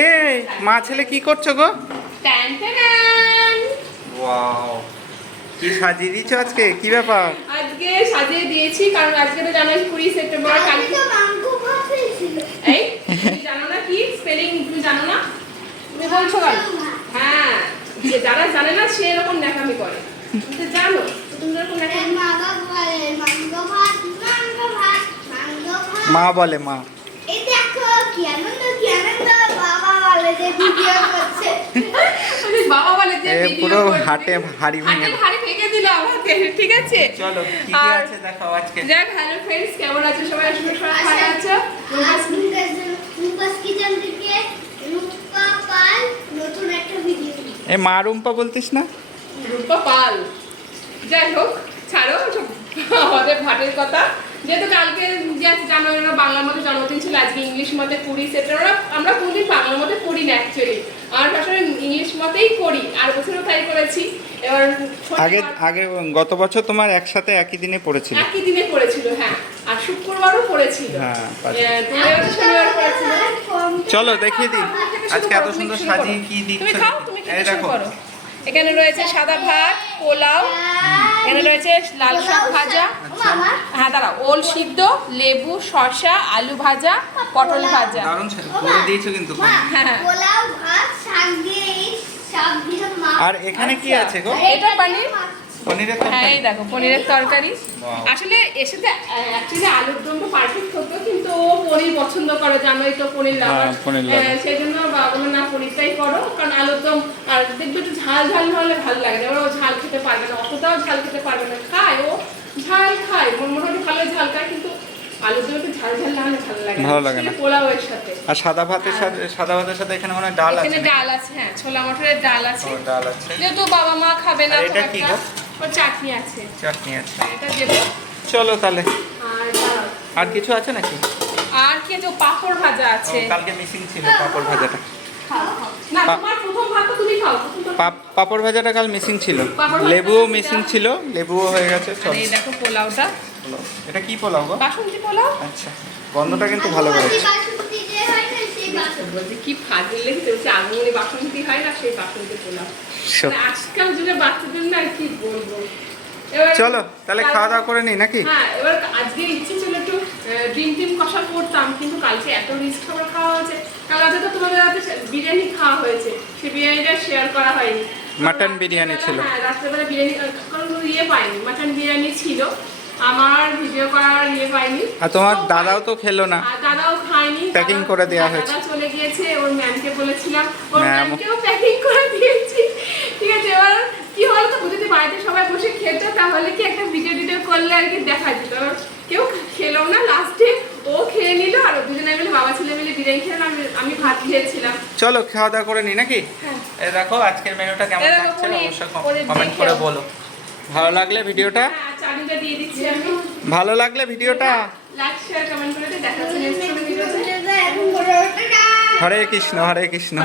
এই মা ছেলে কি করছো গো? টান টান। ওয়াও, কি সাজিয়ে দিয়েছো আজকে? কি ব্যাপার? আজকে সাজিয়ে দিয়েছি কারণ আজকে তো জানোই 20 সেপ্টেম্বর। কালকে এই তুমি জানো না কি স্পেলিং? তুমি জানো না? তুমি বলছো কেন? হ্যাঁ, যে যারা জানে না সে এরকম ন্যাকামি করে। তুমি তো জানো, তুমি এরকম ন্যাকামি। মা বলে মা। এই দেখো কি আনন্দ কি আনন্দ, বাবা বলে যে ভিডিও করছে। বাবা বলে যে এ ভিডিও পুরো করছে। হাটে হাড়ি ভেঙে হাটের হাড়ি ভেঙে দিল আমাকে, ঠিক আছে? চলো কি কি আর আছে দেখাও আজকে। যাক, হ্যালো ফ্রেন্ডস, কেমন আছো সবাই? আসলে সবাই ভালো আছো? রূপাস কিচেন থেকে রূপা পাল নতুন একটা ভিডিও। এ মা রুম্পা বলতিস না? রূপা পাল। যাই হোক, ছাড়ো সব আমাদের ভাটের কথা। যেহেতু কালকে যে আছে জানুয়ারি বাংলা মতে জন্মদিন ছিল, আজকে ইংলিশ মতে 20 সেপ্টেম্বর। আমরা কোনদিন বাংলা মতে পড়ি না অ্যাকচুয়ালি, আমার ভাষায় ইংলিশ মতেই পড়ি। আর বছরও তাই করেছি। এবার আগে আগে গত বছর তোমার একসাথে একই দিনে পড়েছিল। একই দিনে পড়েছিল, হ্যাঁ। আর শুক্রবারও পড়েছিল, হ্যাঁ, শনিবার পড়েছিল। চলো দেখিয়ে দিই আজকে এত সুন্দর সাজিয়ে কি তুমি দিচ্ছ। খাও, তুমি এই খেতে শুরু দেখো, করো। এখানে রয়েছে সাদা ভাত, পোলাও, এখানে রয়েছে লাল শাক ভাজা, হ্যাঁ দাঁড়াও, ওল সিদ্ধ, লেবু, শসা, আলু ভাজা, পটল ভাজা। দারুণ করে দিয়েছো কিন্তু। হ্যাঁ। পোলাও ভাত শাক দিয়ে এই সব দিয়ে মা। আর এখানে কি আছে গো? এটা পানির। পনিরের হ্যাঁ, তরকারি। এই দেখো পনিরের তরকারি। Wow. আসলে এর সাথে অ্যাকচুয়ালি আলুর দম তো পারফেক্ট হতো, কিন্তু ও পনির পছন্দ করে, জানোই তো পনির লাভার। হ্যাঁ, পনির lover। সেই জন্য বাবা বলল না, পনিরটাই করো, কারণ আলুর দম আর দেখবে একটু ঝাল ঝাল হলে ভালো লাগে না। ও ঝাল খেতে পারবে না, অতটাও ঝাল খেতে পারবে না। খায় ও, ঝাল খায়, মোটামুটি ভালো ঝাল খায়, কিন্তু আলুর দম একটু ঝাল ঝাল না হলে ভালো লাগে না। পোলাওয়ের সাথে আর সাদা ভাতের সাথে এখানে মনে হয় ডাল আছে। এখানে ডাল আছে, হ্যাঁ, ছোলা মটরের ডাল আছে। ও, ডাল আছে। যেহেতু বাবা মা খাবে না, আর খুব এটা কি একটা, গো? ওর চাটনি আছে, চাটনি আছে। এটা দেবো। চলো তাহলে, আর দাঁড়াও, আর কিছু আছে নাকি? আর কি আছে? পাঁপড় ভাজা ও, আছে। কালকে মিসিং ছিল পাপড় ভাজাটা। না, তোমার প্রথম ভাত তো তুমি খাও। প্রথম ভাত। পাপড় ভাজাটা কাল মিসিং ছিল। পাঁপড় ভাজা লেবুও আছে, মিসিং এটা। ছিল, লেবুও হয়ে গেছে। আর চল এই দেখো পোলাওটা, এটা কি পোলাও গো? বাসন্তী পোলাও। আচ্ছা, গন্ধটা কিন্তু ভালো করেছে। বাসন্তী যে হয় না সেই বাসন্তী। বলছি কি ফাজিল লেগেছে, বলছি আগুনে বাসন্তী হয় না, সেই বাসন্তী পোলাও। সত্যি। মানে আজকাল যুগে বাচ্চাদের না কি বলবো। এবার চলো তাহলে খাওয়া দাওয়া করে নিই নাকি? হ্যাঁ, এবার আজকে ইচ্ছে ছিল একটু ডিম টিম কষা করতাম, কিন্তু কালকে এত রিচ খাবার খাওয়া হয়েছে। কাল রাতে তো তোমাদের রাতে বিরিয়ানি খাওয়া হয়েছে, সেই বিরিয়ানিটা শেয়ার করা হয়নি। মাটন বিরিয়ানি ছিল। হ্যাঁ, রাত্রেবেলা বিরিয়ানি, কারণ ইয়ে পাইনি, মাটন বিরিয়ানি ছিল। আমার ভিডিও করার ইয়ে পাইনি। আর তোমার দাদাও তো খেলো না। আর দাদাও খায়নি। Packing করে দেওয়া হয়েছে। দাদা চলে গিয়েছে, ওর ম্যামকে বলেছিলাম, ওর ম্যাম। ম্যামকেও প্যাকিং করে দিয়েছি। ঠিক আছে, এবার কি বলতো, যদি বাড়িতে সবাই বসে খেতো তাহলে কি একটা ভিডিও করলে আর কি দেখা যেত। এবার কেউ খেলো না, লাস্টে ও খেয়ে নিল, আর দুজনে মিলে বাবা ছেলে মিলে বিরিয়ানি খেলাম, আমি ভাত খেয়েছিলাম। চলো খাওয়া দাওয়া করে নিই নাকি? হ্যাঁ। এই দেখো আজকের মেনুটা কেমন এই দেখো লাগছে পনির, অবশ্যই পনির কমেন্ট দেখে করে নাও। বলো। ভালো লাগলে ভিডিওটা, হ্যাঁ, চাটনিটা দিয়ে দিচ্ছি আমি। ভালো লাগলে ভিডিওটা লাইক শেয়ার কমেন্ট করে দেখাচ্ছি নেক্সট ভিডিওতে। এখন বড় একটা হরে কৃষ্ণ হরে কৃষ্ণ।